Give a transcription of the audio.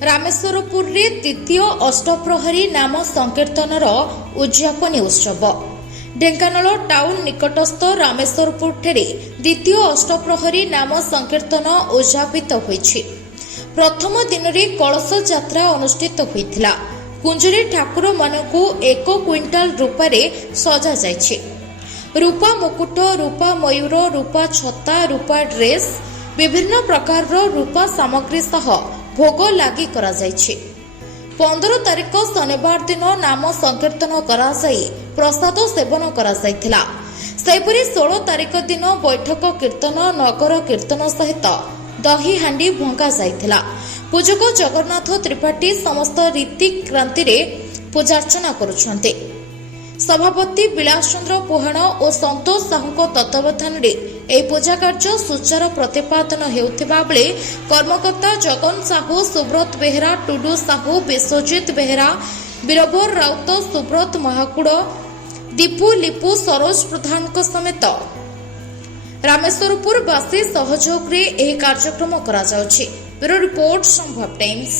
रामेश्वरपुर द्वितीय अष्टप्रहरी नाम संकीर्तनर उद्यापनी उत्सव ढेंकानाल टाउन निकटस्थ रामेश्वरपुर द्वितीय अष्टप्रहरी नाम संकीर्तन उद्यापित होइछि। प्रथम दिन में कलश यात्रा अनुष्ठित होइथिला। कुंजरे ठाकुर मानकु 1 क्विंटाल रूपारे सजा जाइछि। रूपा मुकुट, रूपा मयूर, रूपा छता, रूपा ड्रेस, विभिन्न प्रकार रूपा सामग्री सह भोग लागि करा जाइछि। 15 तारिख शनिवार दिन नाम संकीर्तन करा जाई प्रसाद सेवन करा जाइथिला। सेहिपरि 16 तारिख दिन बैठक कीर्तन, नगर कीर्तन सहित दही हांडी भंगा जाइथिला। पूजक जगन्नाथ त्रिपाठी समस्त रीति क्रांति रे पूजार्चना करुछन्ते। सभापति विलास चंद्र पुहाण और संतोष साहू तत्वावधान में पूजा कार्य सुचारू प्रतिपादन हेउथिबा बेले कर्मकर्ता जगन साहू, सुब्रत बेहेरा, टुडू साहू, विश्वजित बेहेरा, बीरबर राउत, सुब्रत महाकुड़, दीपू लिपू, सरोज प्रधान समेत रामेश्वरपुर बासी सहयोग रे एही कार्यक्रम करा जाउछि। ब्यूरो रिपोर्ट संभव टाइम्स।